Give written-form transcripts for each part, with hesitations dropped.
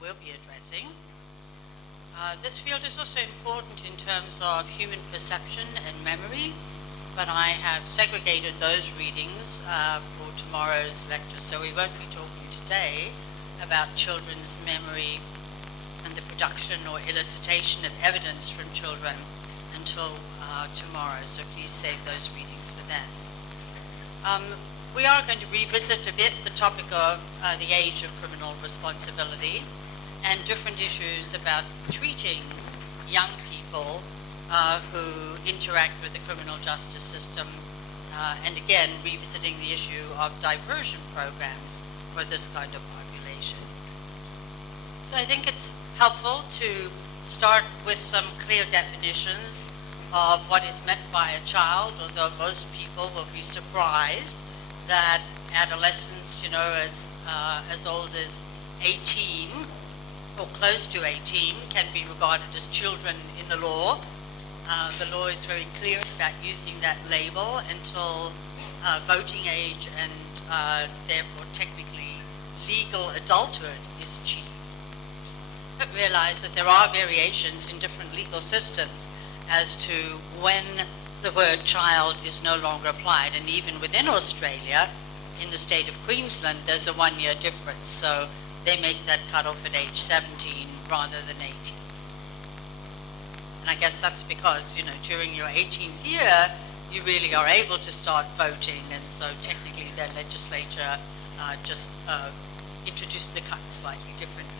will be addressing. This field is also important in terms of human perception and memory, but I have segregated those readings for tomorrow's lecture, so we won't be talking today about children's memory and the production or elicitation of evidence from children until tomorrow, so please save those readings for then. We are going to revisit a bit the topic of the age of criminal responsibility and different issues about treating young people who interact with the criminal justice system, and again, revisiting the issue of diversion programs for this kind of population. So I think it's helpful to start with some clear definitions of what is meant by a child, although most people will be surprised that adolescents, you know, as old as 18 or close to 18 can be regarded as children in the law. The law is very clear about using that label until voting age and therefore technically legal adulthood is achieved. But realize that there are variations in different legal systems as to when the word child is no longer applied. And even within Australia, in the state of Queensland, there's a 1-year difference. So they make that cutoff at age 17 rather than 18. And I guess that's because, you know, during your 18th year, you really are able to start voting, and so technically their legislature just introduced the cut slightly differently.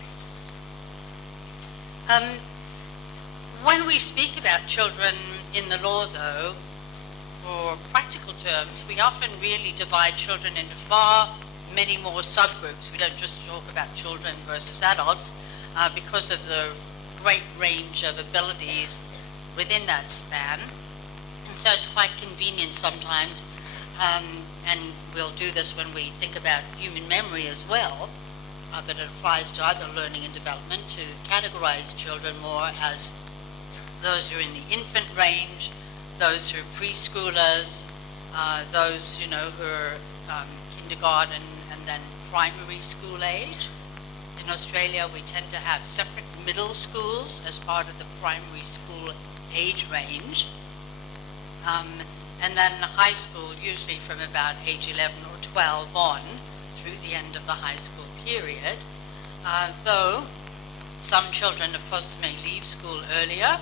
When we speak about children in the law, though, for practical terms, we often really divide children into far many more subgroups. We don't just talk about children versus adults because of the great range of abilities within that span. And so it's quite convenient sometimes, and we'll do this when we think about human memory as well, but it applies to other learning and development, to categorize children more as those who are in the infant range, those who are preschoolers, those, you know, who are kindergarten and then primary school age. In Australia, we tend to have separate middle schools as part of the primary school age range. And then high school, usually from about age 11 or 12 on through the end of the high school period. Though some children, of course, may leave school earlier,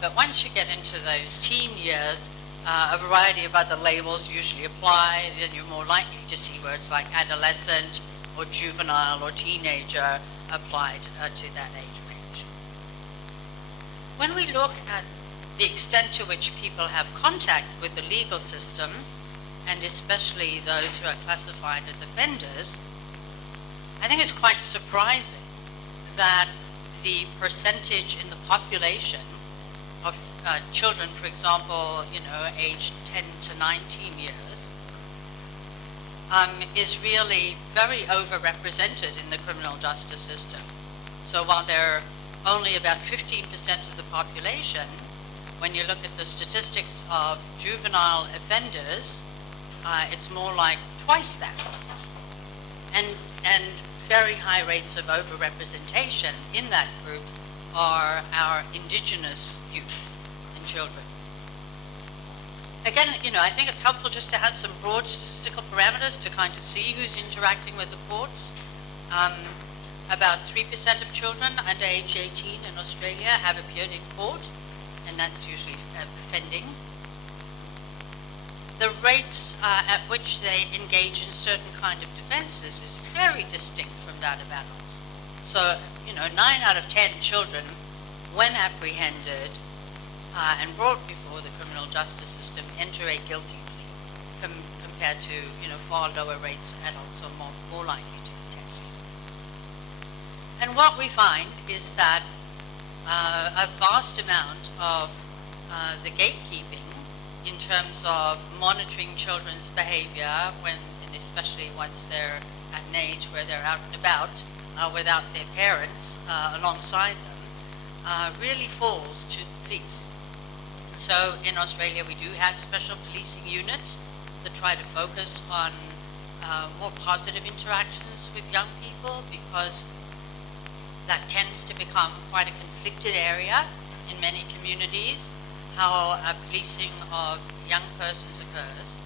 but once you get into those teen years, a variety of other labels usually apply. Then you're more likely to see words like adolescent or juvenile or teenager applied to that age range. When we look at the extent to which people have contact with the legal system, and especially those who are classified as offenders, I think it's quite surprising that the percentage in the population of children, for example, you know, aged 10 to 19 years, is really very overrepresented in the criminal justice system. So while they're only about 15% of the population, when you look at the statistics of juvenile offenders, it's more like twice that. And very high rates of overrepresentation in that group are our indigenous youth and children. Again, you know, I think it's helpful just to have some broad statistical parameters to kind of see who's interacting with the courts. About 3% of children under age 18 in Australia have appeared in court, and that's usually offending. The rates at which they engage in certain kind of defenses is very distinct from that of adults. So, you know, 9 out of 10 children, when apprehended and brought before the criminal justice system, enter a guilty plea, compared to, you know, far lower rates adults are more likely to contest. And what we find is that a vast amount of the gatekeeping in terms of monitoring children's behavior when, and especially once they're at an age where they're out and about without their parents alongside them, really falls to the police. So in Australia we do have special policing units that try to focus on more positive interactions with young people, because that tends to become quite a conflicted area in many communities, how policing of young persons occurs.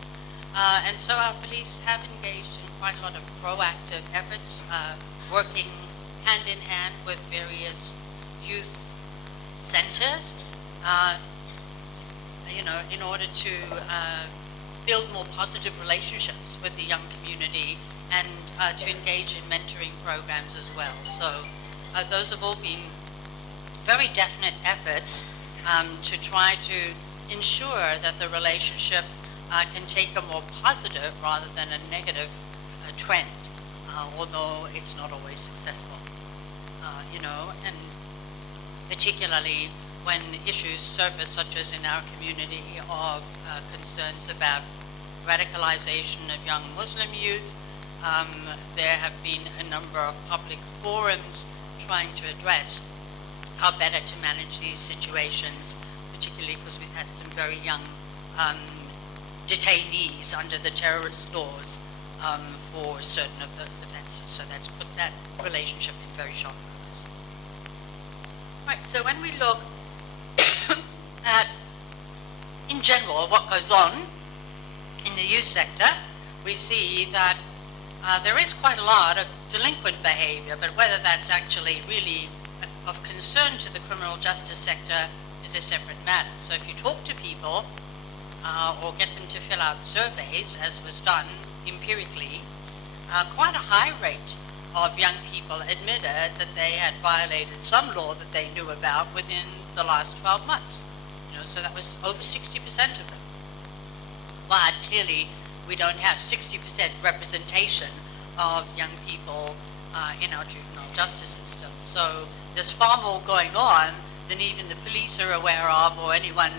And so our police have engaged in quite a lot of proactive efforts, working hand in hand with various youth centers, in order to build more positive relationships with the young community and to engage in mentoring programs as well. So those have all been very definite efforts to try to ensure that the relationship can take a more positive rather than a negative trend, although it's not always successful. And particularly when issues surface, such as in our community, of concerns about radicalization of young Muslim youth, there have been a number of public forums trying to address how better to manage these situations, particularly because we've had some very young detainees under the terrorist laws for certain of those offenses. So that's put that relationship in very sharp focus. Right, so when we look at, in general, what goes on in the youth sector, we see that there is quite a lot of delinquent behavior, but whether that's actually really of concern to the criminal justice sector is a separate matter. So if you talk to people or get them to fill out surveys, as was done empirically, quite a high rate of young people admitted that they had violated some law that they knew about within the last 12 months. So that was over 60% of them. But clearly, we don't have 60% representation of young people in our juvenile justice system. So there's far more going on than even the police are aware of or anyone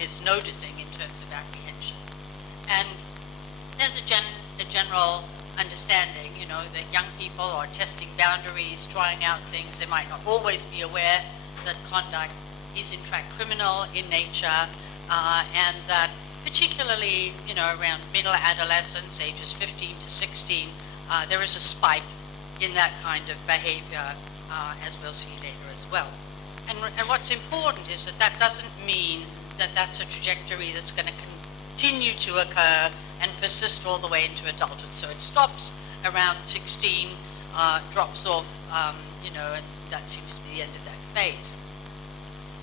is noticing in terms of apprehension. And there's a general understanding, that young people are testing boundaries, trying out things. They might not always be aware that conduct is in fact criminal in nature, and that particularly, around middle adolescence, ages 15 to 16, there is a spike in that kind of behavior, as we'll see later as well. And what's important is that that doesn't mean that that's a trajectory that's going to continue to occur and persist all the way into adulthood. So it stops around 16, drops off, and that seems to be the end of that phase.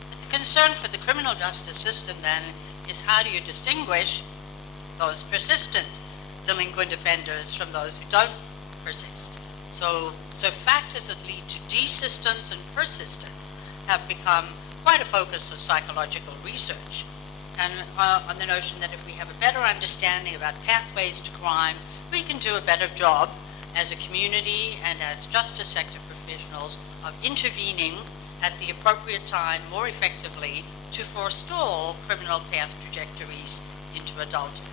But the concern for the criminal justice system then is how do you distinguish those persistent delinquent offenders from those who don't persist? So factors that lead to desistance and persistence have become quite a focus of psychological research. And on the notion that if we have a better understanding about pathways to crime, we can do a better job as a community and as justice sector professionals of intervening at the appropriate time more effectively to forestall criminal path trajectories into adulthood.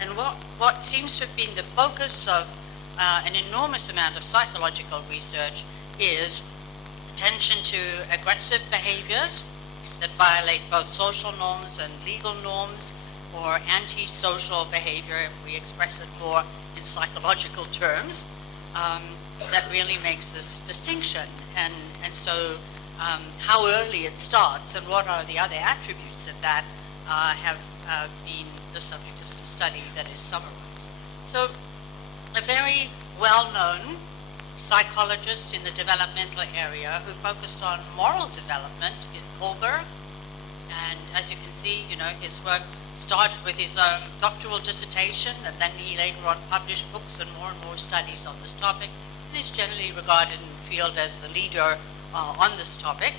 And what seems to have been the focus of an enormous amount of psychological research is attention to aggressive behaviors that violate both social norms and legal norms, or antisocial behavior, if we express it more in psychological terms, that really makes this distinction. And so how early it starts and what are the other attributes of that have been the subject of some study that is summarized. So a very well-known psychologist in the developmental area who focused on moral development is Kohlberg. And as you can see, his work started with his doctoral dissertation, and then he later on published books and more studies on this topic, and is generally regarded in the field as the leader on this topic.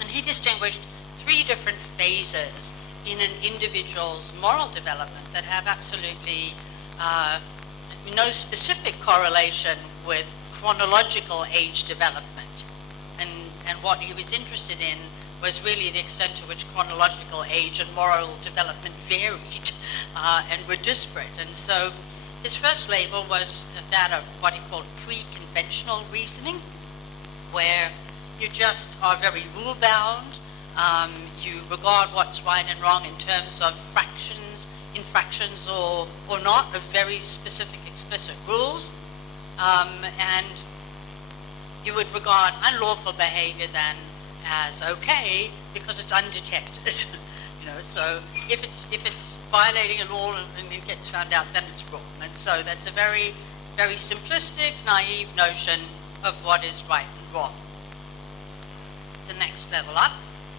And he distinguished 3 different phases in an individual's moral development that have absolutely no specific correlation with chronological age development. And what he was interested in was really the extent to which chronological age and moral development varied and were disparate. And so his first label was that of what he called pre-conventional reasoning, where you just are very rule-bound. You regard what's right and wrong in terms of infractions or not, of very specific, explicit rules. And you would regard unlawful behavior then as okay because it's undetected. So if it's violating a law and it gets found out, then it's wrong. And so that's a very, very simplistic, naive notion of what is right and wrong. The next level up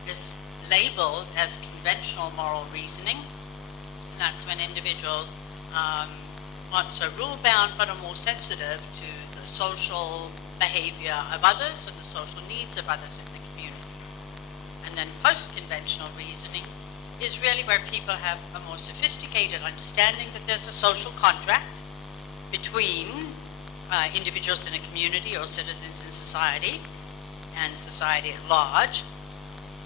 is labeled as conventional moral reasoning. And that's when individuals aren't so rule-bound but are more sensitive to the social behavior of others and the social needs of others in the community. And then post-conventional reasoning is really where people have a more sophisticated understanding that there's a social contract between individuals in a community or citizens in society and society at large,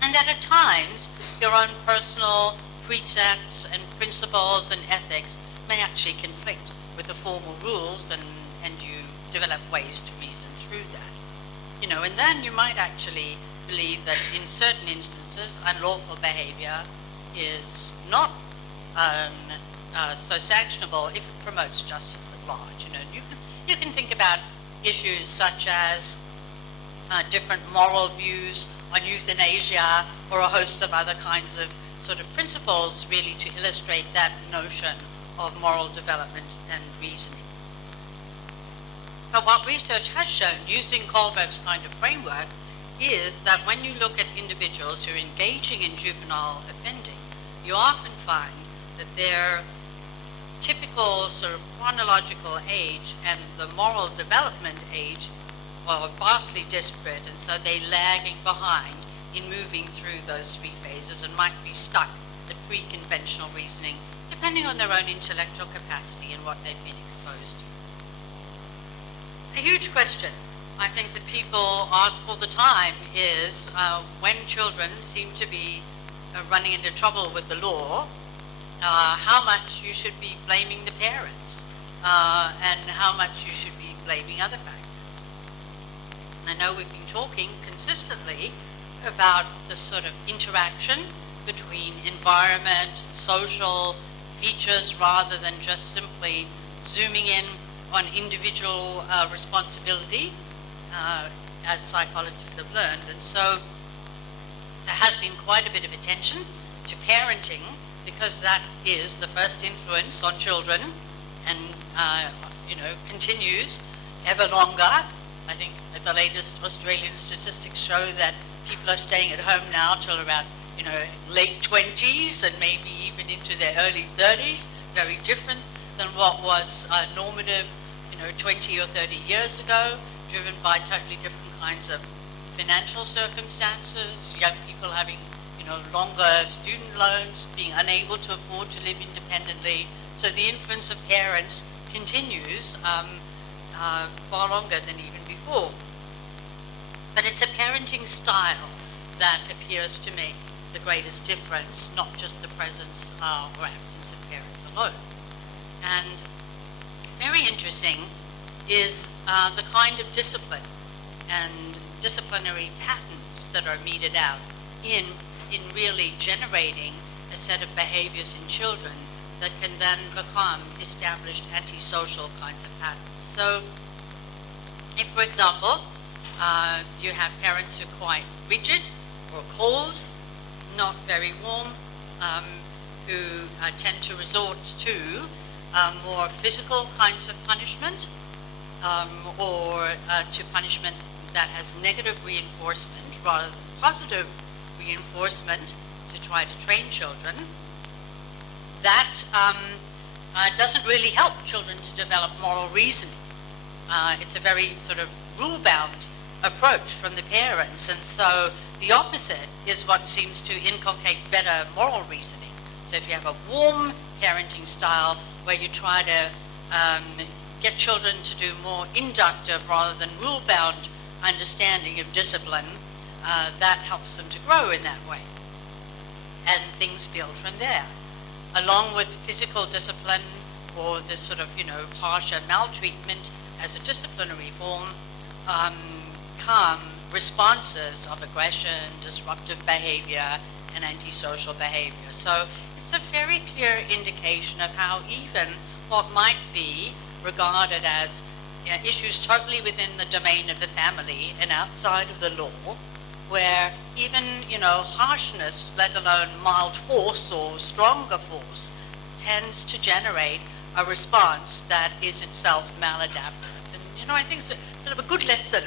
and that at times your own personal precepts and principles and ethics may actually conflict with the formal rules, and you develop ways to reason through that. And then you might actually believe that in certain instances unlawful behavior is not so sanctionable if it promotes justice at large. You can think about issues such as different moral views on euthanasia or a host of other kinds of sort of principles really to illustrate that notion of moral development and reasoning. But what research has shown using Kohlberg's kind of framework is that when you look at individuals who are engaging in juvenile offending, you often find that their typical sort of chronological age and the moral development age are vastly disparate, and so they're lagging behind in moving through those three phases and might be stuck at pre-conventional reasoning, depending on their own intellectual capacity and what they've been exposed to. A huge question I think that people ask all the time is when children seem to be running into trouble with the law, how much you should be blaming the parents and how much you should be blaming other factors. And I know we've been talking consistently about the sort of interaction between environment and social features rather than just simply zooming in on individual responsibility, as psychologists have learned. And so there has been quite a bit of attention to parenting because that is the first influence on children and continues ever longer. I think the latest Australian statistics show that people are staying at home now till about late 20s and maybe even into their early 30s, very different than what was normative 20 or 30 years ago, driven by totally different kinds of financial circumstances, young people having longer student loans, being unable to afford to live independently. So the influence of parents continues far longer than even before. But it's a parenting style that appears to make the greatest difference, not just the presence or absence of parents alone. And very interesting is the kind of discipline and disciplinary patterns that are meted out in really generating a set of behaviors in children that can then become established antisocial kinds of patterns. So if, for example, you have parents who are quite rigid or cold, not very warm, who tend to resort to more physical kinds of punishment or to punishment that has negative reinforcement rather than positive reinforcement to try to train children, that doesn't really help children to develop moral reasoning. It's a very sort of rule-bound approach from the parents, and so the opposite is what seems to inculcate better moral reasoning. So if you have a warm parenting style where you try to get children to do more inductive rather than rule-bound understanding of discipline, that helps them to grow in that way. And things build from there. Along with physical discipline or this sort of, harsher maltreatment as a disciplinary form, come responses of aggression, disruptive behavior, and antisocial behavior. So it's a very clear indication of how even what might be regarded as issues totally within the domain of the family and outside of the law, where even, harshness, let alone mild force or stronger force, tends to generate a response that is itself maladaptive. And, I think it's sort of a good lesson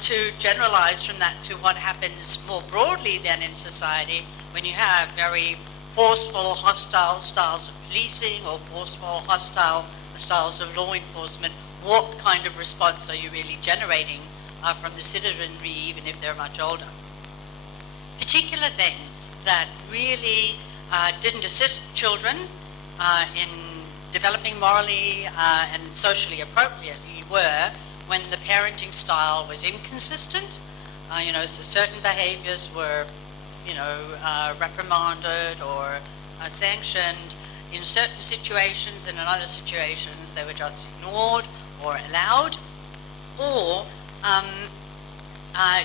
to generalize from that to what happens more broadly then in society when you have very forceful, hostile styles of policing or forceful, hostile styles of law enforcement. What kind of response are you really generating from the citizenry, even if they're much older? Particular things that really didn't assist children in developing morally and socially appropriately were when the parenting style was inconsistent. So certain behaviors were, reprimanded or sanctioned in certain situations, and in other situations they were just ignored or allowed, or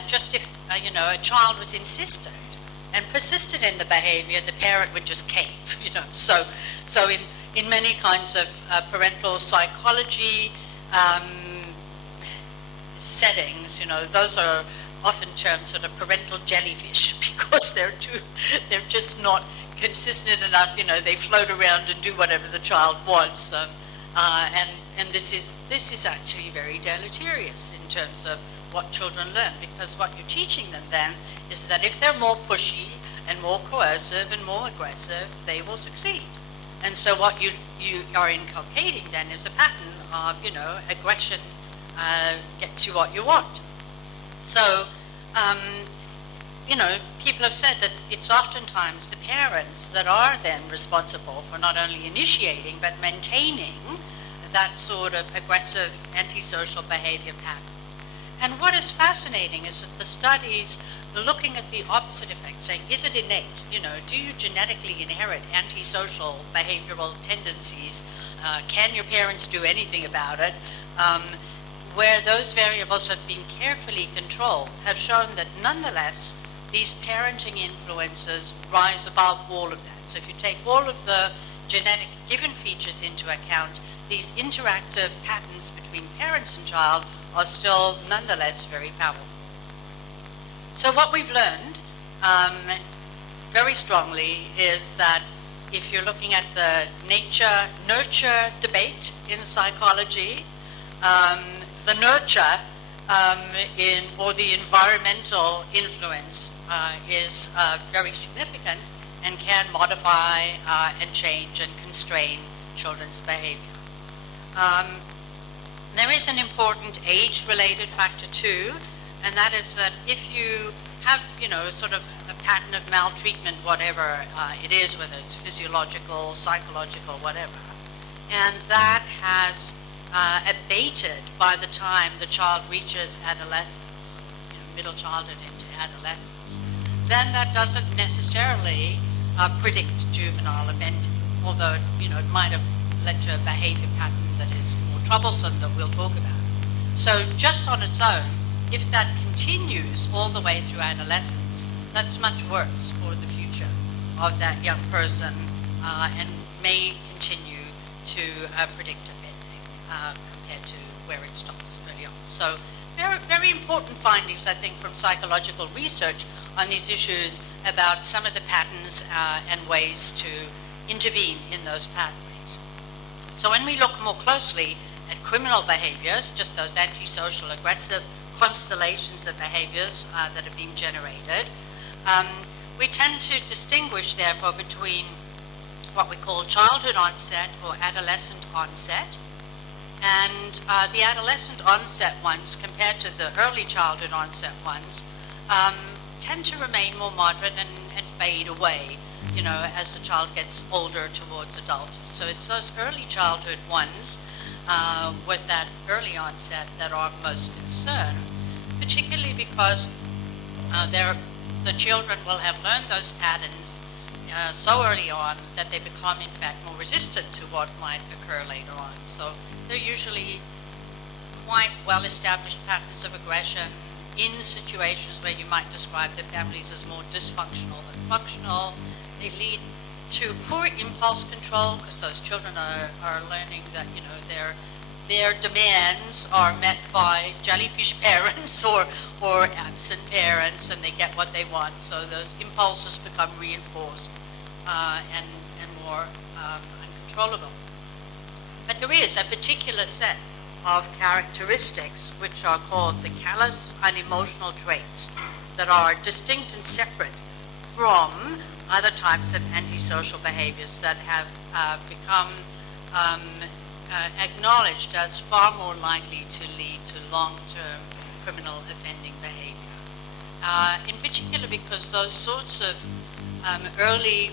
just if a child was insistent and persisted in the behavior, the parent would just cave. So in many kinds of parental psychology settings, those are often termed sort of parental jellyfish because they're just not consistent enough. They float around and do whatever the child wants, and this is actually very deleterious in terms of what children learn, because what you're teaching them then is that if they're more pushy and more coercive and more aggressive, they will succeed. And so what you are inculcating then is a pattern of, aggression gets you what you want. So, people have said that it's oftentimes the parents that are then responsible for not only initiating but maintaining that sort of aggressive antisocial behavior pattern. And what is fascinating is that the studies looking at the opposite effect, saying, is it innate? Do you genetically inherit antisocial behavioral tendencies? Can your parents do anything about it? Where those variables have been carefully controlled, have shown that nonetheless, these parenting influences rise above all of that. So if you take all of the genetic given features into account, these interactive patterns between parents and child are still nonetheless very powerful. So what we've learned very strongly is that if you're looking at the nature-nurture debate in psychology, the nurture or the environmental influence is very significant and can modify and change and constrain children's behavior. There is an important age-related factor too, and that is that if you have, sort of a pattern of maltreatment, whatever it is, whether it's physiological, psychological, whatever, and that has abated by the time the child reaches adolescence, middle childhood into adolescence, then that doesn't necessarily predict juvenile offending, although it might have led to a behavior pattern that is more troublesome that we'll talk about. So just on its own, if that continues all the way through adolescence, that's much worse for the future of that young person and may continue to predict offending compared to where it stops early on. So very, very important findings, I think, from psychological research on these issues about some of the patterns and ways to intervene in those pathways. So when we look more closely at criminal behaviors, just those antisocial, aggressive constellations of behaviors that have been generated, we tend to distinguish, therefore, between what we call childhood onset or adolescent onset, and the adolescent onset ones compared to the early childhood onset ones tend to remain more moderate and fade away, as the child gets older towards adulthood. So it's those early childhood ones with that early onset that are of most concern, particularly because the children will have learned those patterns so early on that they become, in fact, more resistant to what might occur later on. So they're usually quite well-established patterns of aggression in situations where you might describe the families as more dysfunctional than functional. They lead to poor impulse control because those children are learning that, they're their demands are met by jellyfish parents or absent parents, and they get what they want. So those impulses become reinforced and more uncontrollable. But there is a particular set of characteristics which are called the callous unemotional traits that are distinct and separate from other types of antisocial behaviors that have become acknowledged as far more likely to lead to long-term criminal offending behavior. In particular because those sorts of early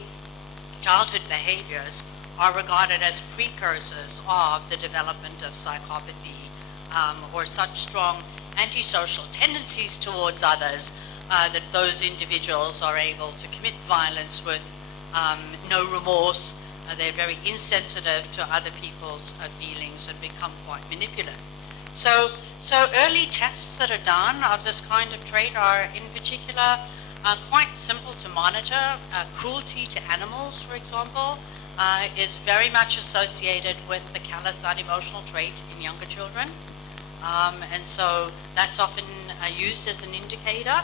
childhood behaviors are regarded as precursors of the development of psychopathy or such strong antisocial tendencies towards others that those individuals are able to commit violence with no remorse. They're very insensitive to other people's feelings and become quite manipulative. So early tests that are done of this kind of trait are in particular quite simple to monitor. Cruelty to animals, for example, is very much associated with the callous unemotional trait in younger children. And so that's often used as an indicator.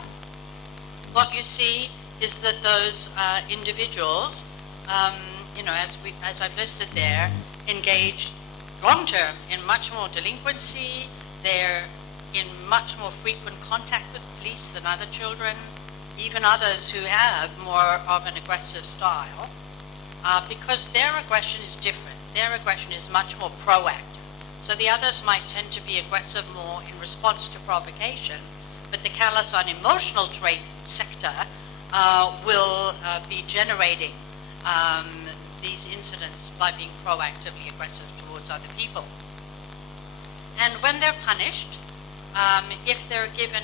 What you see is that those individuals, as I've listed there, engage long-term in much more delinquency. They're in much more frequent contact with police than other children, even others who have more of an aggressive style, because their aggression is different. Their aggression is much more proactive. So the others might tend to be aggressive more in response to provocation, but the callous unemotional trait sector will be generating these incidents by being proactively aggressive towards other people. And when they're punished, if they're given,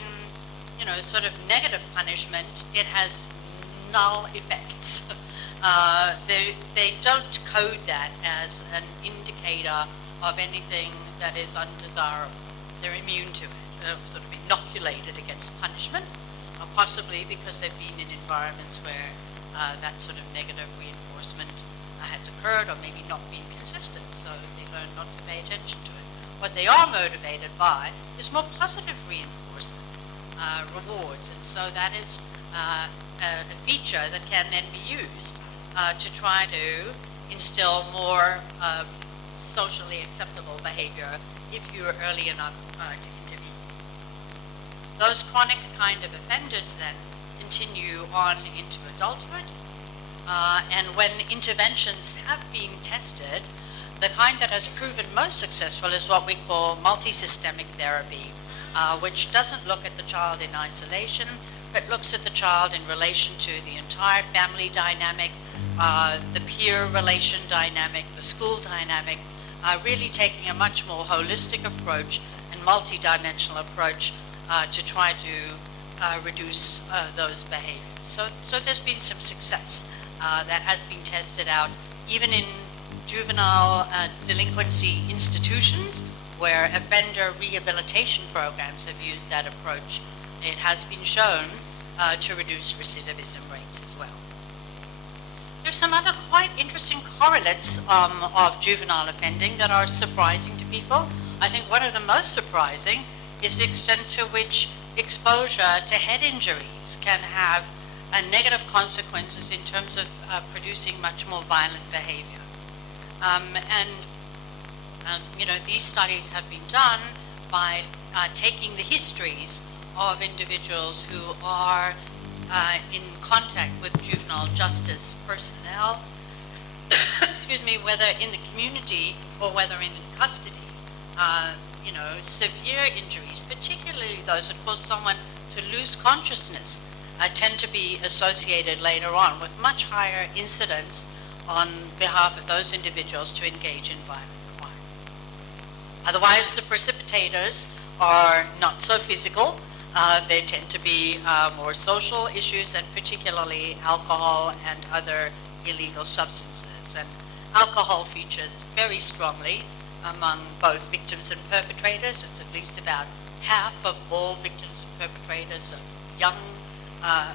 sort of negative punishment, it has null effects. They don't code that as an indicator of anything that is undesirable. They're immune to it, sort of inoculated against punishment, possibly because they've been in environments where that sort of negative reinforcement has occurred or maybe not been consistent, so they learn not to pay attention to it. What they are motivated by is more positive reinforcement, rewards, and so that is a feature that can then be used to try to instill more socially acceptable behavior if you're early enough to intervene. Those chronic kind of offenders then continue on into adulthood, and when interventions have been tested, the kind that has proven most successful is what we call multi-systemic therapy, which doesn't look at the child in isolation, but looks at the child in relation to the entire family dynamic, the peer relation dynamic, the school dynamic, really taking a much more holistic approach and multi-dimensional approach to try to reduce those behaviors. So there's been some success that has been tested out, even in juvenile delinquency institutions where offender rehabilitation programs have used that approach. It has been shown to reduce recidivism rates as well. There's some other quite interesting correlates of juvenile offending that are surprising to people. I think one of the most surprising is the extent to which exposure to head injuries can have negative consequences in terms of producing much more violent behavior. These studies have been done by taking the histories of individuals who are in contact with juvenile justice personnel, excuse me, whether in the community or whether in custody. Severe injuries, particularly those that cause someone to lose consciousness, tend to be associated later on with much higher incidence on behalf of those individuals to engage in violent crime. Otherwise, the precipitators are not so physical. They tend to be more social issues, and particularly alcohol and other illegal substances. And alcohol features very strongly among both victims and perpetrators. It's at least about half of all victims and perpetrators of young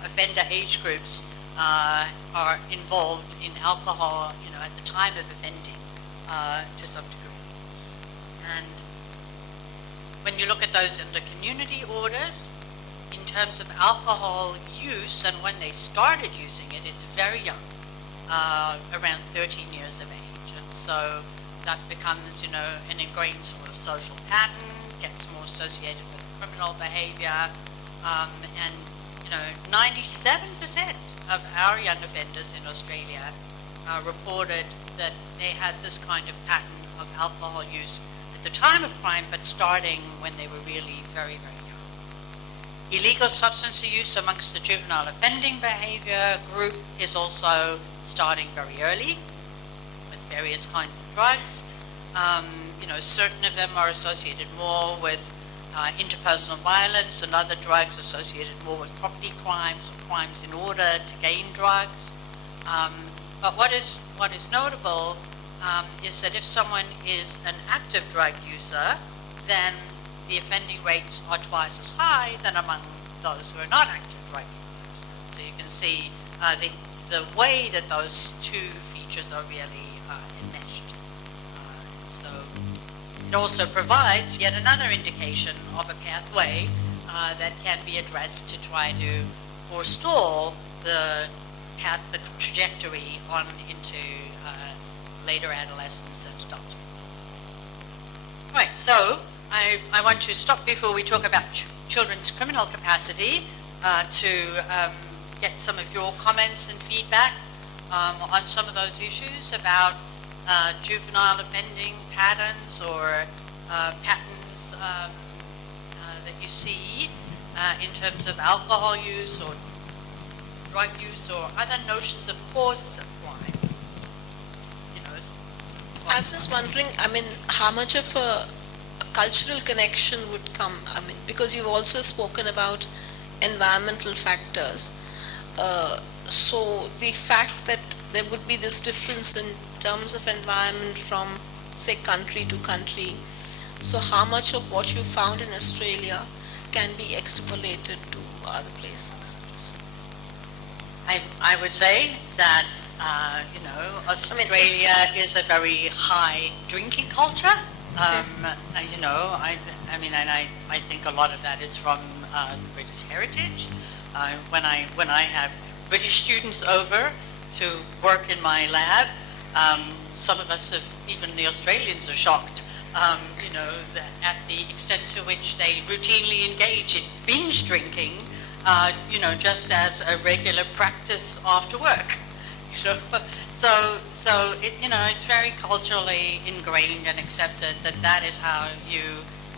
offender age groups are involved in alcohol, at the time of offending to some degree. And when you look at those in the community orders, in terms of alcohol use and when they started using it, it's very young, around 13 years of age. And so that becomes, you know, an ingrained sort of social pattern, gets more associated with criminal behavior, and, you know, 97% of our young offenders in Australia reported that they had this kind of pattern of alcohol use at the time of crime, but starting when they were really very, very young. Illegal substance use amongst the juvenile offending behavior group is also starting very early with various kinds of drugs. You know, certain of them are associated more with interpersonal violence, and other drugs associated more with property crimes or crimes in order to gain drugs. But what is notable is that if someone is an active drug user, then the offending rates are twice as high than among those who are not active drug users. So you can see the way that those two features are really enmeshed. So it also provides yet another indication of a pathway that can be addressed to try to forestall the trajectory on into later adolescence and adulthood. Right, so I want to stop before we talk about children's criminal capacity to get some of your comments and feedback on some of those issues about juvenile offending patterns or patterns that you see in terms of alcohol use or drug use or other notions of causes of crime. You know, I was just wondering, I mean, how much of a cultural connection would come, I mean, because you've also spoken about environmental factors. So the fact that there would be this difference in terms of environment from, say, country to country, so how much of what you found in Australia can be extrapolated to other places? I would say that, you know, Australia is a very high drinking culture. You know, I mean, and I think a lot of that is from British heritage. When I have British students over to work in my lab, some of us, even the Australians, are shocked, you know, at the extent to which they routinely engage in binge drinking, you know, just as a regular practice after work. So it, you know, it's very culturally ingrained and accepted that that is how you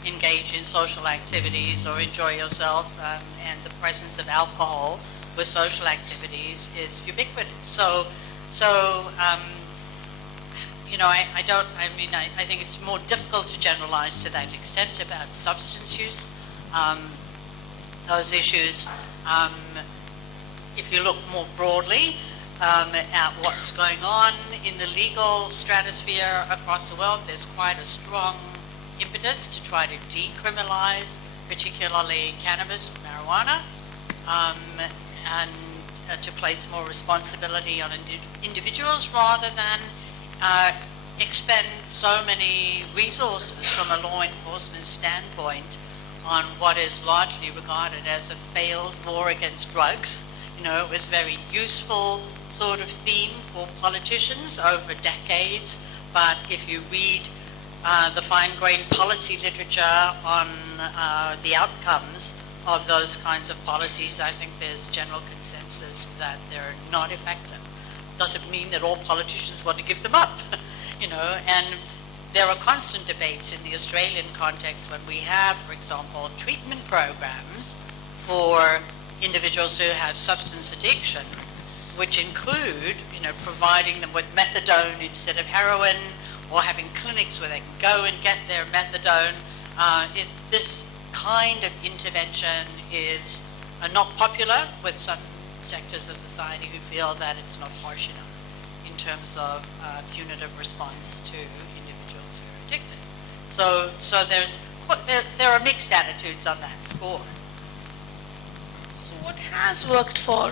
engage in social activities or enjoy yourself, and the presence of alcohol with social activities is ubiquitous. So you know, I think it's more difficult to generalize to that extent about substance use. Those issues, if you look more broadly at what's going on in the legal stratosphere across the world, there's quite a strong impetus to try to decriminalize, particularly cannabis, marijuana, and to place more responsibility on individuals rather than expend so many resources from a law enforcement standpoint on what is largely regarded as a failed war against drugs. You know, it was a very useful sort of theme for politicians over decades, but if you read the fine-grained policy literature on the outcomes of those kinds of policies, I think there's general consensus that they're not effective. Doesn't mean that all politicians want to give them up, you know, and there are constant debates in the Australian context when we have, for example, treatment programs for individuals who have substance addiction, which include, you know, providing them with methadone instead of heroin, or having clinics where they can go and get their methadone. This kind of intervention is not popular with some sectors of society who feel that it's not harsh enough in terms of punitive response to individuals who are addicted. So there are mixed attitudes on that score. So what has worked for,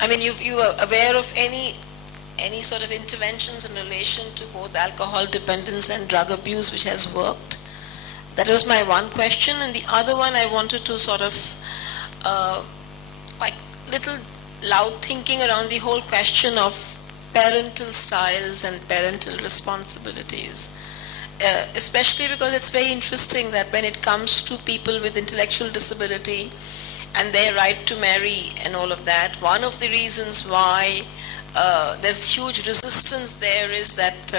I mean, you are aware of any any sort of interventions in relation to both alcohol dependence and drug abuse which has worked? That was my one question, and the other one I wanted to sort of like little loud thinking around the whole question of parental styles and parental responsibilities. Especially because it's very interesting that when it comes to people with intellectual disability and their right to marry and all of that, one of the reasons why there's huge resistance there is that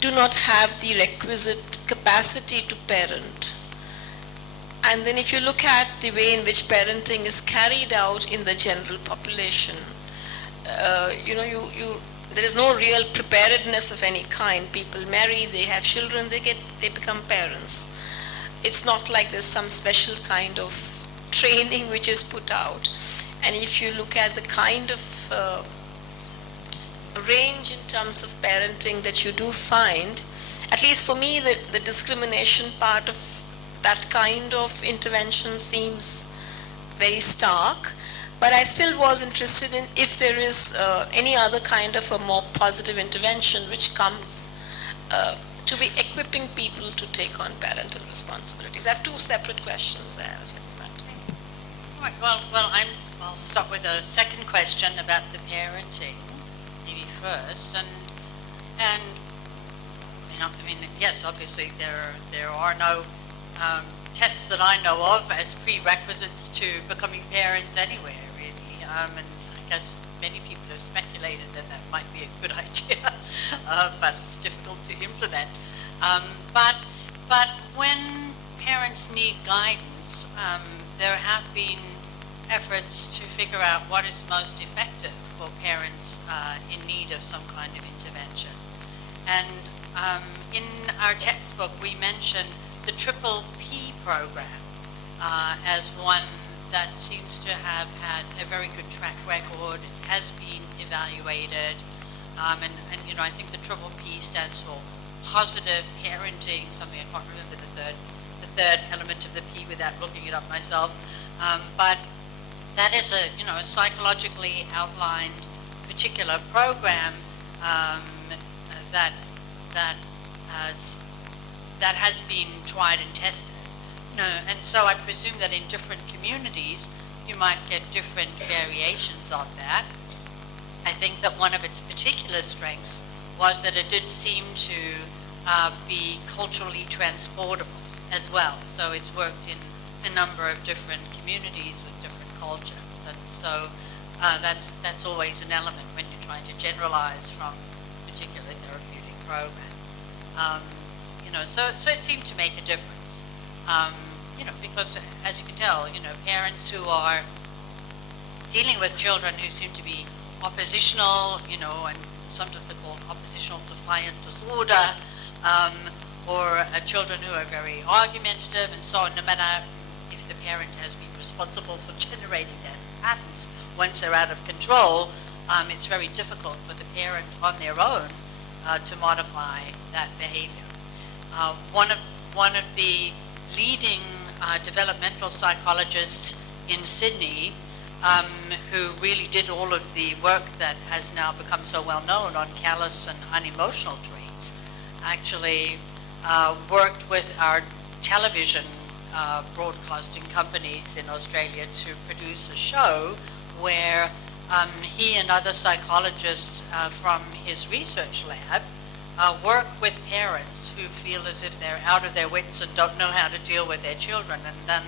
do not have the requisite capacity to parent. And then if you look at the way in which parenting is carried out in the general population, there is no real preparedness of any kind. People marry, they have children, they become parents. It's not like there's some special kind of training which is put out. And if you look at the kind of range in terms of parenting that you do find, at least for me, the discrimination part of that kind of intervention seems very stark. But I still was interested in if there is any other kind of a more positive intervention which comes to be equipping people to take on parental responsibilities. I have two separate questions there. All right, well, I'll start with a second question about the parenting, maybe first, and I mean, yes, obviously there are no tests that I know of as prerequisites to becoming parents anywhere, really. And I guess many people have speculated that that might be a good idea, but it's difficult to implement. But when parents need guidance, there have been efforts to figure out what is most effective for parents in need of some kind of intervention. And in our textbook, we mentioned the Triple P program as one that seems to have had a very good track record. It has been evaluated, and I think the Triple P stands for positive parenting, something I can't remember the third element of the P without looking it up myself. But that is a psychologically outlined particular program that has been tried and tested. And so I presume that in different communities you might get different variations of that. I think that one of its particular strengths was that it did seem to be culturally transportable as well. So it's worked in a number of different communities with different cultures. And so that's always an element when you're trying to generalize from a particular therapeutic program. So it seemed to make a difference. Because as you can tell, parents who are dealing with children who seem to be oppositional, and sometimes they're called oppositional defiant disorder, or children who are very argumentative and so on, no matter if the parent has been responsible for generating those patterns, once they're out of control, it's very difficult for the parent on their own to modify that behavior. One of the leading developmental psychologists in Sydney, who really did all of the work that has now become so well known on callous and unemotional traits, actually worked with our television broadcasting companies in Australia to produce a show where he and other psychologists from his research lab work with parents who feel as if they're out of their wits and don't know how to deal with their children, and then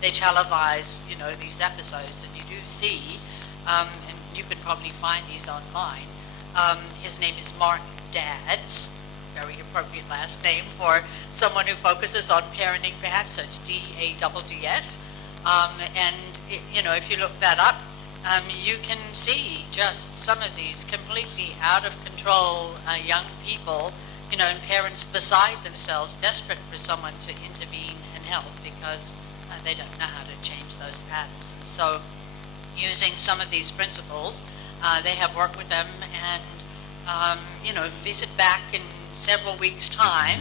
they televise, these episodes, and you do see, and you could probably find these online. His name is Mark Dadds, very appropriate last name for someone who focuses on parenting, perhaps. So it's D-A-D-D-S, and if you look that up, you can see just some of these completely out of control young people, and parents beside themselves, desperate for someone to intervene and help because they don't know how to change those patterns. And so using some of these principles, they have worked with them and, visit back in several weeks' time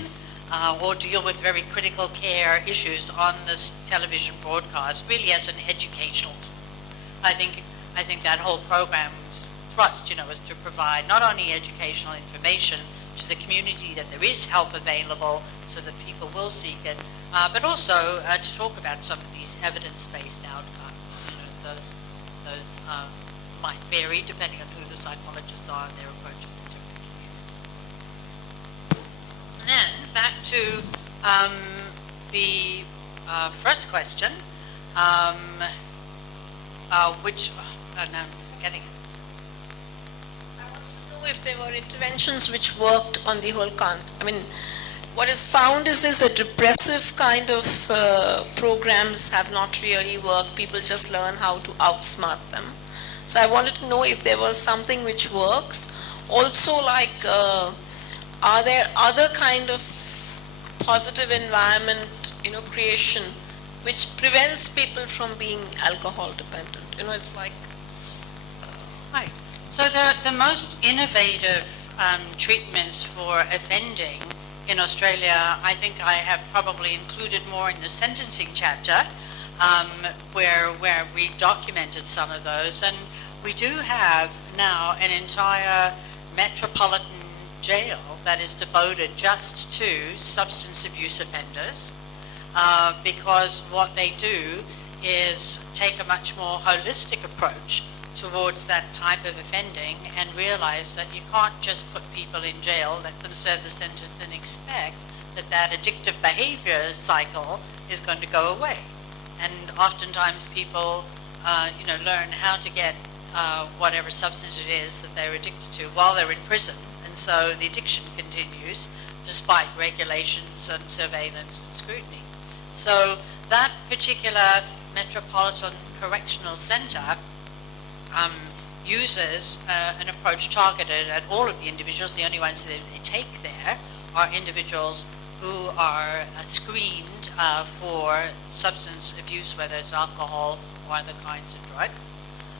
or deal with very critical care issues on this television broadcast, really as an educational tool. I think that whole program's thrust, was to provide not only educational information to the community that there is help available so that people will seek it, but also to talk about some of these evidence-based outcomes. Those might vary depending on who the psychologists are and their approaches in different communities. And then back to the first question, which, no, I'm forgetting it. I want to know if there were interventions which worked on the whole what is found is that repressive kind of programs have not really worked. People just learn how to outsmart them. So I wanted to know if there was something which works. Also, are there other kind of positive environment, creation, which prevents people from being alcohol dependent? It's like... Right. So the most innovative treatments for offending in Australia, I think I have probably included more in the sentencing chapter, where we documented some of those. And we do have now an entire metropolitan jail that is devoted just to substance abuse offenders, because what they do is take a much more holistic approach towards that type of offending and realize that you can't just put people in jail, let them serve the sentence and expect that that addictive behavior cycle is going to go away. And oftentimes people, learn how to get whatever substance it is that they're addicted to while they're in prison. And so the addiction continues despite regulations and surveillance and scrutiny. So that particular Metropolitan Correctional Centre uses an approach targeted at all of the individuals. The only ones that they take there are individuals who are screened for substance abuse, whether it's alcohol or other kinds of drugs.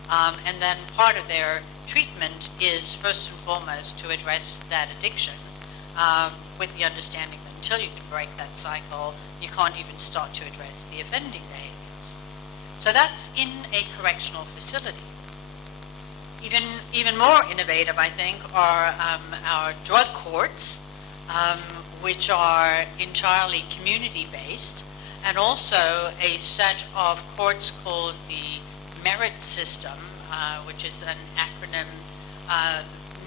And then part of their treatment is first and foremost to address that addiction, with the understanding that until you can break that cycle, you can't even start to address the offending behaviors. So that's in a correctional facility. Even more innovative, I think, are our drug courts, which are entirely community-based, and also a set of courts called the merit system, which is an acronym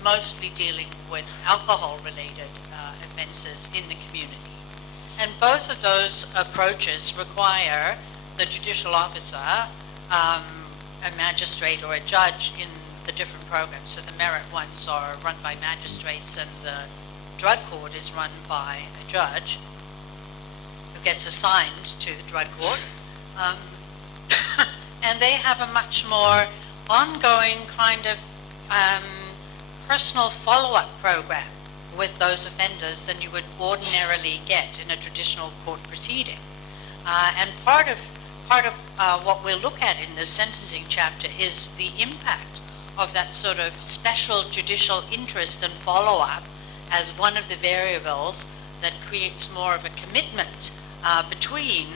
mostly dealing with alcohol-related offenses in the community. And both of those approaches require the judicial officer, a magistrate or a judge in the different programs. So the merit ones are run by magistrates and the drug court is run by a judge who gets assigned to the drug court. And they have a much more ongoing kind of personal follow-up program with those offenders than you would ordinarily get in a traditional court proceeding. And part of what we'll look at in the sentencing chapter is the impact of that sort of special judicial interest and follow-up as one of the variables that creates more of a commitment between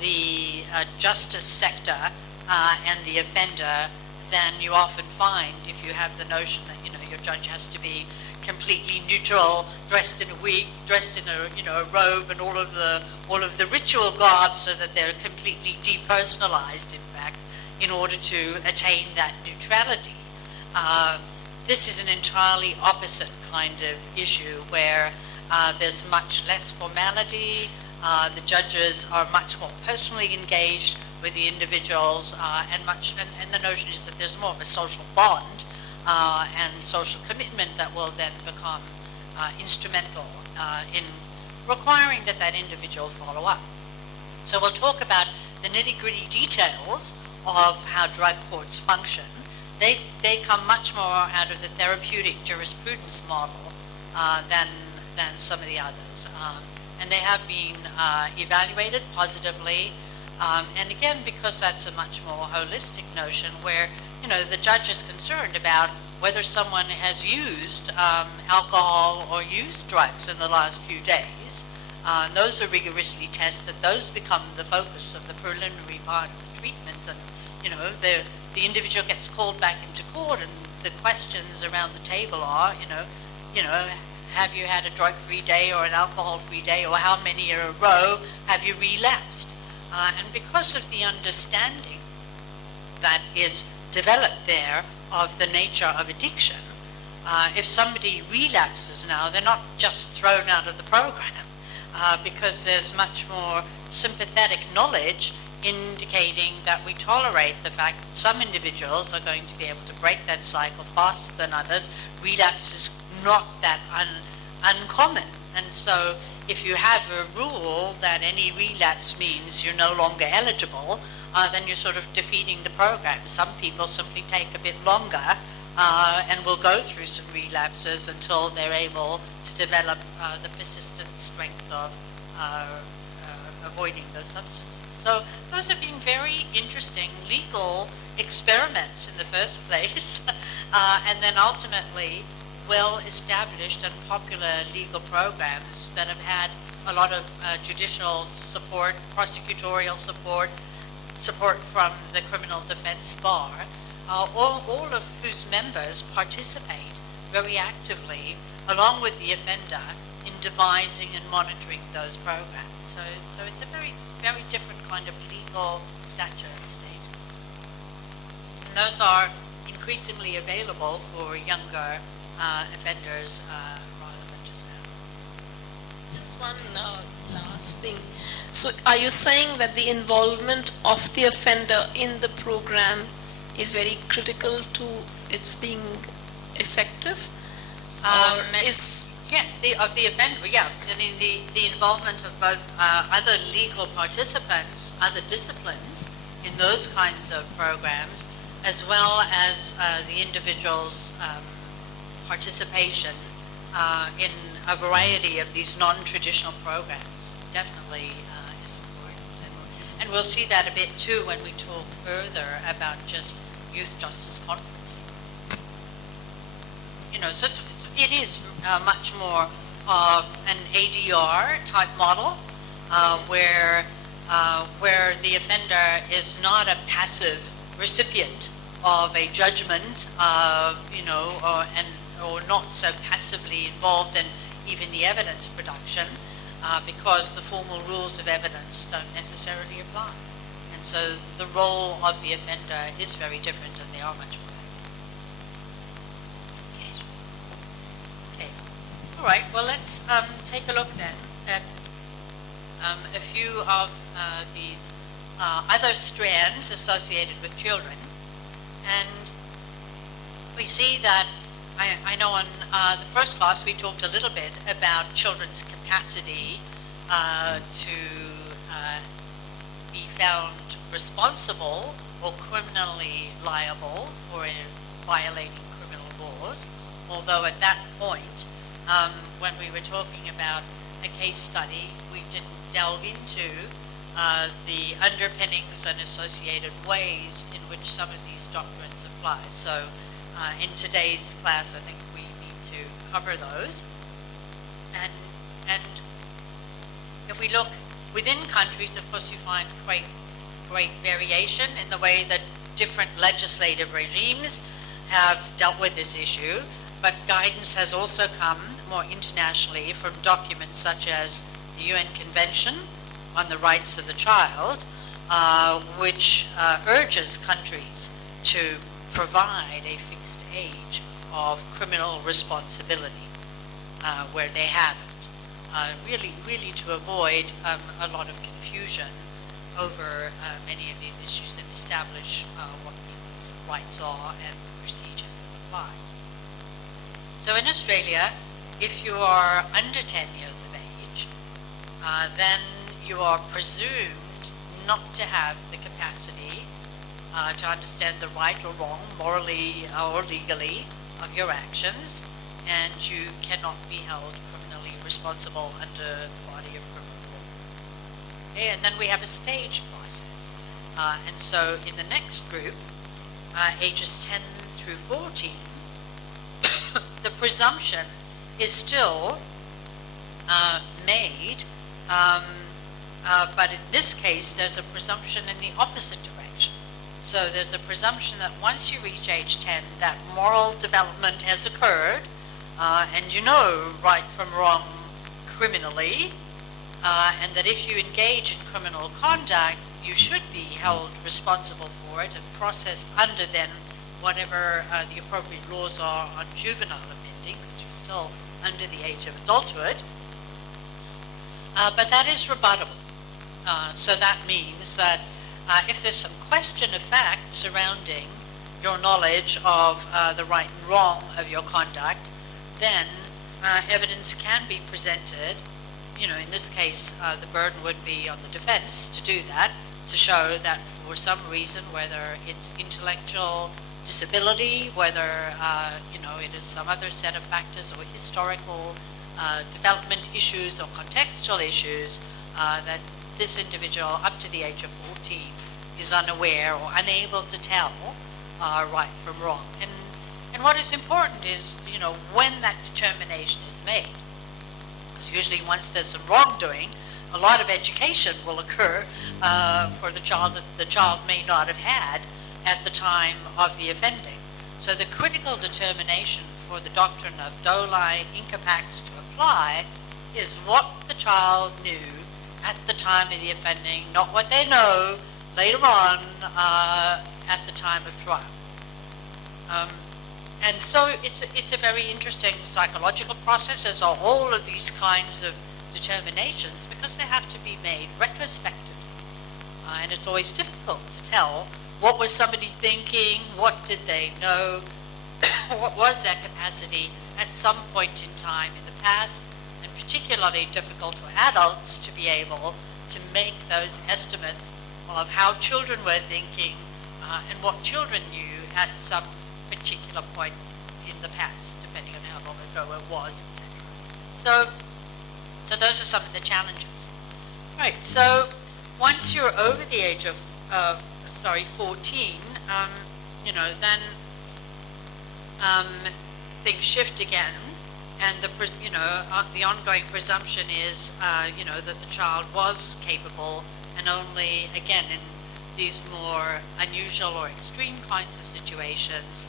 the justice sector and the offender than you often find if you have the notion that your judge has to be completely neutral, dressed in a wig, dressed in a robe, and all of the ritual garb, so that they're completely depersonalized, in fact, in order to attain that neutrality. This is an entirely opposite kind of issue where there's much less formality. The judges are much more personally engaged with the individuals, and the notion is that there's more of a social bond and social commitment that will then become instrumental in requiring that individual follow up. So we'll talk about the nitty-gritty details of how drug courts function. They come much more out of the therapeutic jurisprudence model than some of the others. And they have been evaluated positively. And again, because that's a much more holistic notion where, the judge is concerned about whether someone has used alcohol or used drugs in the last few days. Those are rigorously tested. Those become the focus of the preliminary part of the treatment. And, the individual gets called back into court and the questions around the table are, have you had a drug-free day or an alcohol-free day, or how many in a row have you relapsed? And because of the understanding that is developed there of the nature of addiction, if somebody relapses now, they're not just thrown out of the program, because there's much more sympathetic knowledge indicating that we tolerate the fact that some individuals are going to be able to break that cycle faster than others. Relapse is not that uncommon. And so if you have a rule that any relapse means you're no longer eligible, then you're sort of defeating the program. Some people simply take a bit longer and will go through some relapses until they're able to develop the persistent strength of avoiding those substances. So those have been very interesting legal experiments in the first place, and then ultimately well-established and popular legal programs that have had a lot of judicial support, prosecutorial support from the criminal defense bar, all of whose members participate very actively, along with the offender, in devising and monitoring those programs. So it's a very, very different kind of legal stature and status. And those are increasingly available for younger offenders rather than just adults. Just one last thing. So are you saying that the involvement of the offender in the program is very critical to its being effective? Yes, of the offender, yeah. I mean, the involvement of both other legal participants, other disciplines in those kinds of programs, as well as the individual's participation in a variety of these non-traditional programs definitely is important. And we'll see that a bit too when we talk further about just youth justice conferencing. So it is much more of an ADR type model where the offender is not a passive recipient of a judgment, or not so passively involved in even the evidence production, because the formal rules of evidence don't necessarily apply. And so the role of the offender is very different, and they are much more. All right, well, let's take a look then at a few of these other strands associated with children. And we see that, I know on the first class we talked a little bit about children's capacity to be found responsible or criminally liable for violating criminal laws, although at that point, when we were talking about a case study, we didn't delve into the underpinnings and associated ways in which some of these doctrines apply. So in today's class, I think we need to cover those. And if we look within countries, of course, you find great variation in the way that different legislative regimes have dealt with this issue. But guidance has also come more internationally from documents such as the UN Convention on the Rights of the Child, which urges countries to provide a fixed age of criminal responsibility where they haven't, really to avoid a lot of confusion over many of these issues and establish what people's rights are and the procedures that apply. So in Australia, if you are under 10 years of age, then you are presumed not to have the capacity to understand the right or wrong, morally or legally, of your actions, and you cannot be held criminally responsible under the body of criminal law. Okay, and then we have a stage process. And so in the next group, ages 10 through 14, the presumption is still made, but in this case there's a presumption in the opposite direction. So there's a presumption that once you reach age 10, that moral development has occurred, and you know right from wrong criminally, and that if you engage in criminal conduct, you should be held responsible for it and processed under then whatever the appropriate laws are on juvenile offending, because you're still under the age of adulthood. But that is rebuttable. So that means that if there's some question of fact surrounding your knowledge of the right and wrong of your conduct, then evidence can be presented. You know, in this case, the burden would be on the defense to do that, to show that for some reason, whether it's intellectual disability, whether, you know, it is some other set of factors or historical development issues or contextual issues, that this individual up to the age of 14 is unaware or unable to tell right from wrong. And what is important is, you know, when that determination is made. Because usually once there's some wrongdoing, a lot of education will occur for the child that the child may not have had at the time of the offending. So the critical determination for the doctrine of Doli Incapax to apply is what the child knew at the time of the offending, not what they know later on at the time of trial. And so it's a very interesting psychological process, as are all of these kinds of determinations, because they have to be made retrospectively. And it's always difficult to tell what was somebody thinking, what did they know, what was their capacity at some point in time in the past, and particularly difficult for adults to be able to make those estimates of how children were thinking and what children knew at some particular point in the past, depending on how long ago it was, etc. So those are some of the challenges. Right, so once you're over the age of 14, you know, then things shift again, and the ongoing presumption is, you know, that the child was capable, and only again in these more unusual or extreme kinds of situations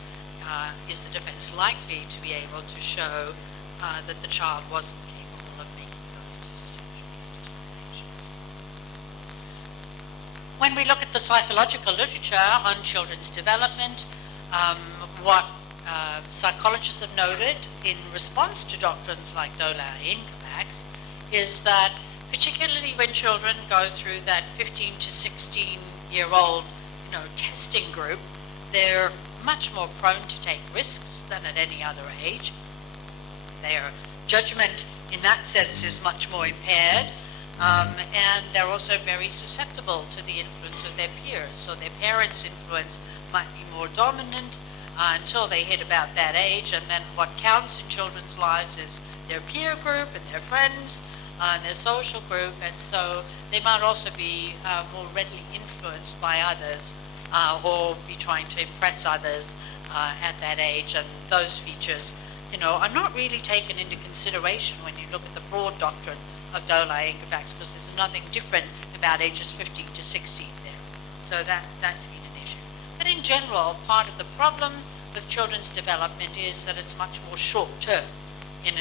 is the defense likely to be able to show that the child wasn't capable of making those distinctions and determinations. When we look at the psychological literature on children's development, what psychologists have noted in response to doctrines like Doli Incapax is that particularly when children go through that 15 to 16-year-old, you know, testing group, they're much more prone to take risks than at any other age. Their judgment in that sense is much more impaired, and they're also very susceptible to the influence of their peers. So their parents' influence might be more dominant until they hit about that age, and then what counts in children's lives is their peer group and their friends and their social group, and so they might also be more readily influenced by others or be trying to impress others at that age, and those features, you know, are not really taken into consideration when you look at the broad doctrine of Doli Incapax, because there's nothing different about ages 15 to 16 there. So that's been an issue. But in general, part of the problem with children's development is that it's much more short-term in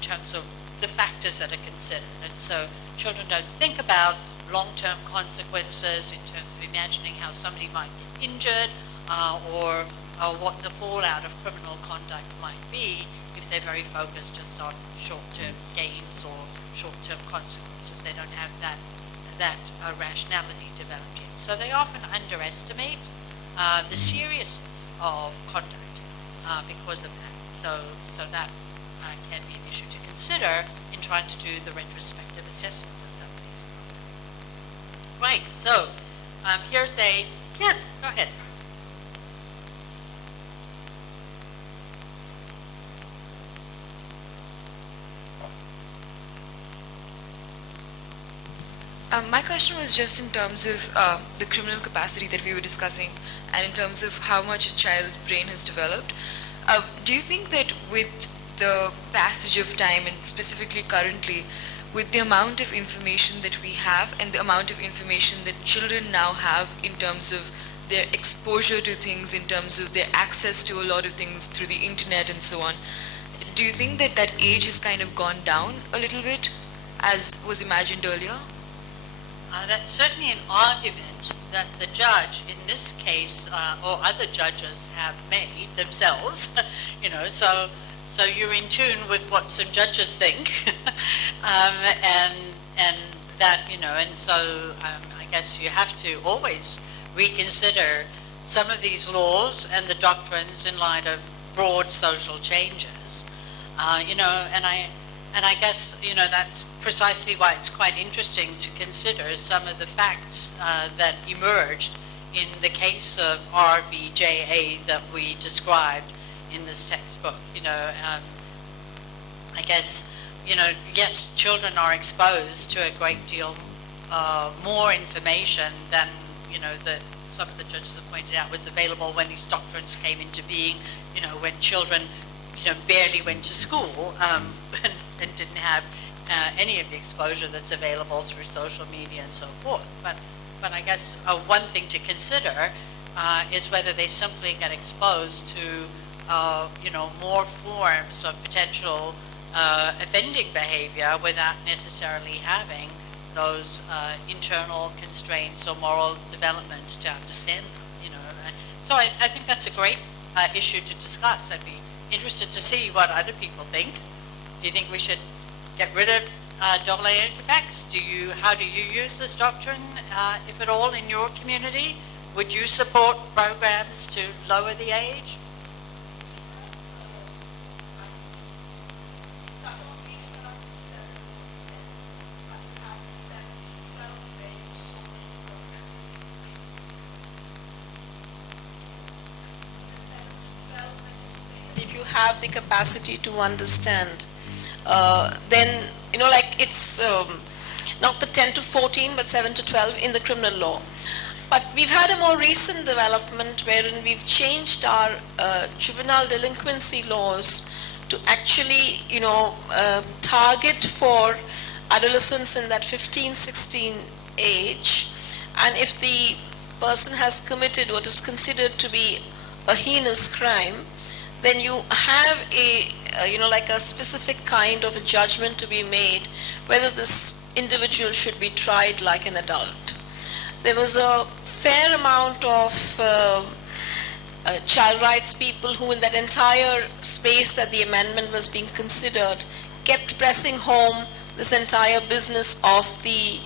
terms of the factors that are considered. And so children don't think about long-term consequences in terms of imagining how somebody might get injured or what the fallout of criminal conduct might be if they're very focused just on short-term gains or short-term consequences. They don't have that rationality developed yet. So they often underestimate the seriousness of conduct because of that. So that can be an issue to consider in trying to do the retrospective assessment of some of these problems. Right, so here's yes, go ahead. My question was just in terms of the criminal capacity that we were discussing, and in terms of how much a child's brain has developed. Do you think that with the passage of time, and specifically currently, with the amount of information that we have and the amount of information that children now have in terms of their exposure to things, in terms of their access to a lot of things through the internet and so on. Do you think that that age has kind of gone down a little bit, as was imagined earlier? That's certainly an argument that the judge in this case, or other judges, have made themselves. So you're in tune with what some judges think, and that and so I guess you have to always reconsider some of these laws and the doctrines in light of broad social changes. And I guess, that's precisely why it's quite interesting to consider some of the facts that emerged in the case of RVJA that we described in this textbook. I guess, yes, children are exposed to a great deal more information than, that some of the judges have pointed out was available when these doctrines came into being, when children barely went to school and didn't have any of the exposure that's available through social media and so forth. But I guess one thing to consider is whether they simply get exposed to more forms of potential offending behavior without necessarily having those internal constraints or moral development to understand them. So I think that's a great issue to discuss. I'd be interested to see what other people think. Do you think we should get rid of AA facts? How do you use this doctrine, if at all, in your community? Would you support programs to lower the age? If you have the capacity to understand, then, it's not the 10 to 14, but 7 to 12 in the criminal law. But we've had a more recent development wherein we've changed our juvenile delinquency laws to actually, target for adolescents in that 15, 16 age. And if the person has committed what is considered to be a heinous crime, then you have a specific kind of a judgment to be made whether this individual should be tried like an adult. There was a fair amount of child rights people who, in that entire space that the amendment was being considered, kept pressing home this entire business of the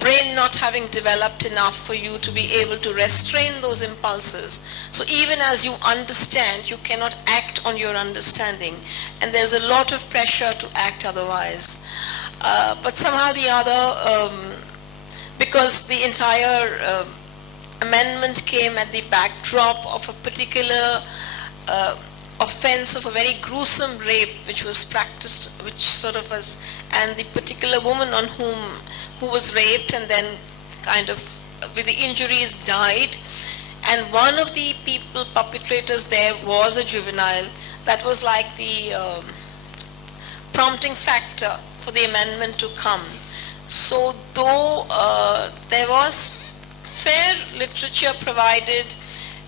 brain not having developed enough for you to be able to restrain those impulses. So even as you understand, you cannot act on your understanding. And there's a lot of pressure to act otherwise. But somehow the other, because the entire amendment came at the backdrop of a particular offense of a very gruesome rape which was practiced, which sort of was, and the particular woman who was raped and then kind of with the injuries died, and one of the perpetrators there was a juvenile. That was like the prompting factor for the amendment to come. So though there was fair literature provided,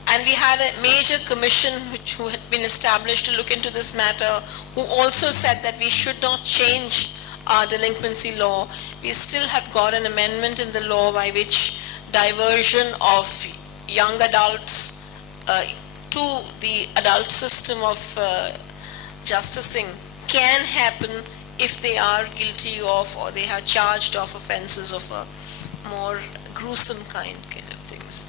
and we had a major commission who had been established to look into this matter, who also said that we should not change our delinquency law, we still have got an amendment in the law by which diversion of young adults to the adult system of justicing can happen if they are guilty of, or they are charged of offenses of a more gruesome kind of things.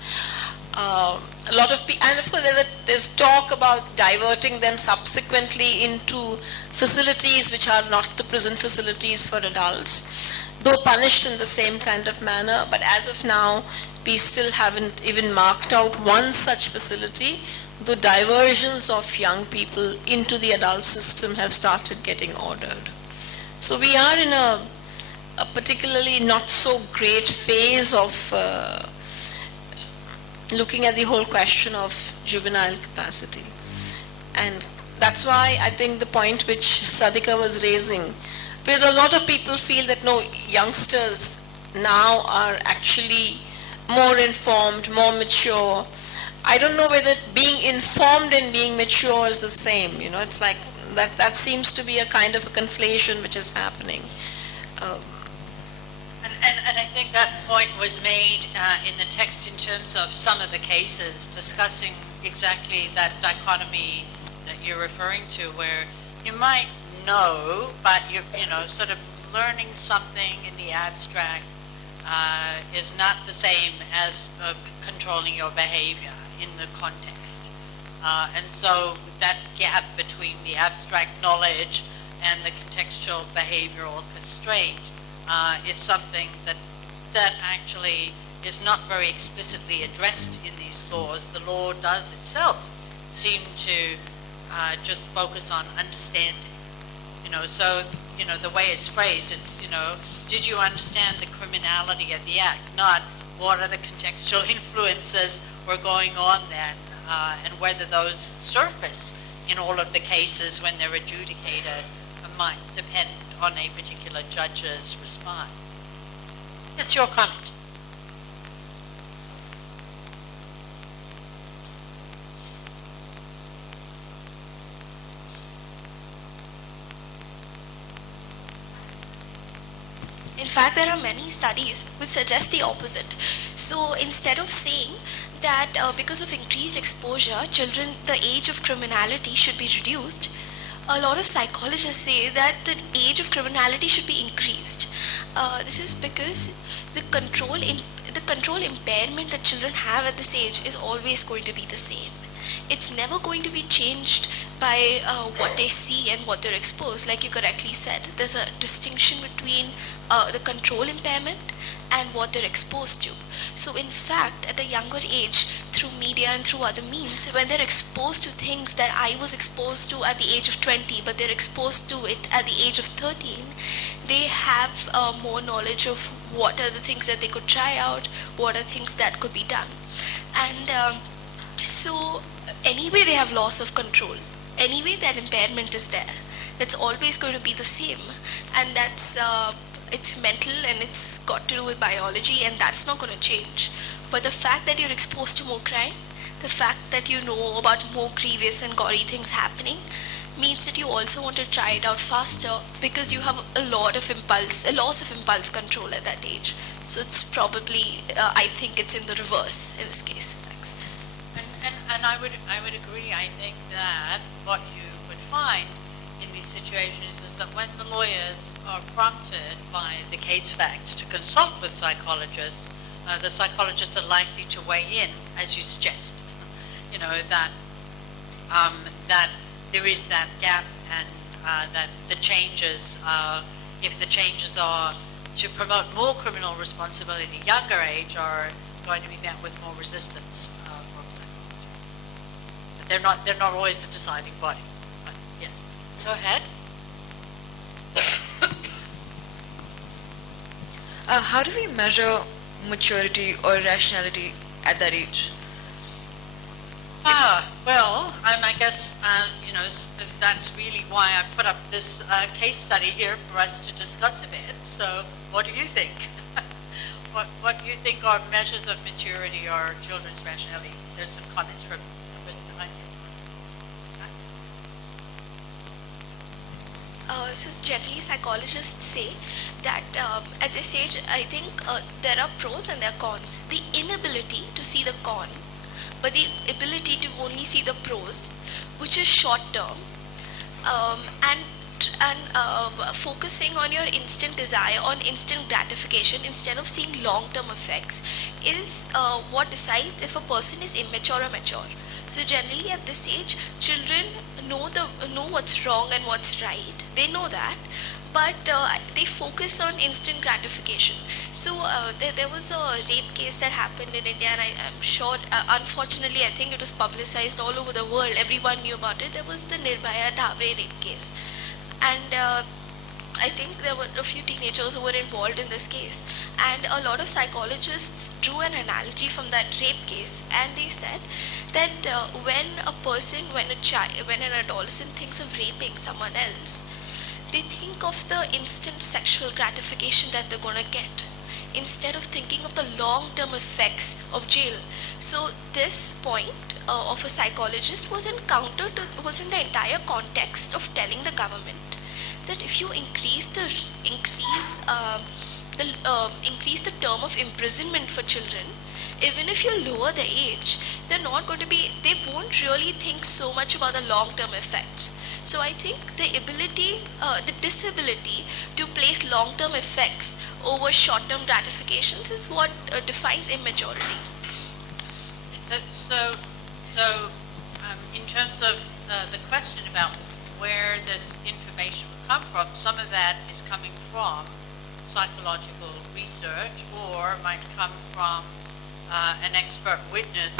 A lot of people, and of course there's talk about diverting them subsequently into facilities which are not the prison facilities for adults, though punished in the same kind of manner. But as of now, we still haven't even marked out one such facility, though diversions of young people into the adult system have started getting ordered. So we are in a particularly not so great phase of looking at the whole question of juvenile capacity. And that's why I think the point which Sadhika was raising, where a lot of people feel that no, youngsters now are actually more informed, more mature. I don't know whether being informed and being mature is the same. You know, it's like that seems to be a kind of a conflation which is happening. And I think that point was made in the text in terms of some of the cases discussing exactly that dichotomy that you're referring to, where you might know, but you know, sort of learning something in the abstract is not the same as controlling your behavior in the context. And so that gap between the abstract knowledge and the contextual behavioral constraint is something that actually is not very explicitly addressed in these laws. The law does itself seem to just focus on understanding. You know, so, you know, the way it's phrased, it's, you know, did you understand the criminality of the act? Not what are the contextual influences were going on then, and whether those surface in all of the cases when they're adjudicated might depend on a particular judge's response. Yes, your comment. In fact, there are many studies which suggest the opposite. So instead of saying that because of increased exposure, children, the age of criminality should be reduced, a lot of psychologists say that the age of criminality should be increased. This is because the control impairment that children have at this age is always going to be the same. It's never going to be changed by what they see and what they're exposed. Like you correctly said, there's a distinction between the control impairment and what they're exposed to. So in fact, at a younger age, through media and through other means, when they're exposed to things that I was exposed to at the age of 20, but they're exposed to it at the age of 13, they have more knowledge of what are the things that they could try out, what are things that could be done. And so anyway, they have loss of control. Anyway, that impairment is there. That's always going to be the same. And that's it's mental and it's got to do with biology, and that's not going to change. But the fact that you're exposed to more crime, the fact that you know about more grievous and gory things happening, means that you also want to try it out faster because you have a loss of impulse control at that age. So it's probably, I think it's in the reverse in this case. Thanks. And I would agree. I think that what you would find in these situations is that when the lawyers are prompted by the case facts to consult with psychologists, the psychologists are likely to weigh in, as you suggest. You know, that that there is that gap, and that the changes, if the changes are to promote more criminal responsibility at a younger age, are going to be met with more resistance from psychologists. But they're not always the deciding bodies. But yes, go ahead. How do we measure maturity or rationality at that age? Well, I guess, you know, that's really why I put up this case study here for us to discuss a bit. So what do you think? What do you think are measures of maturity or children's rationality? There's some comments from the person behind you. So generally psychologists say that at this age, I think there are pros and there are cons. The inability to see the con, but the ability to only see the pros, which is short term, and focusing on your instant desire, on instant gratification instead of seeing long-term effects, is what decides if a person is immature or mature. So generally at this age, children know what's wrong and what's right. They know that, but they focus on instant gratification. So there was a rape case that happened in India, and I'm sure, unfortunately, I think it was publicized all over the world. Everyone knew about it. There was the Nirbhaya Dhawre rape case, and I think there were a few teenagers who were involved in this case, and a lot of psychologists drew an analogy from that rape case, and they said that when an adolescent thinks of raping someone else, they think of the instant sexual gratification that they're going to get. instead of thinking of the long-term effects of jail. So this point of a psychologist was was in the entire context of telling the government that if you increase the term of imprisonment for children, even if you lower the age, they won't really think so much about the long-term effects. So I think the disability to place long-term effects over short-term gratifications is what defines immaturity. In terms of the question about where this information will come from, some of that is coming from psychological research or might come from an expert witness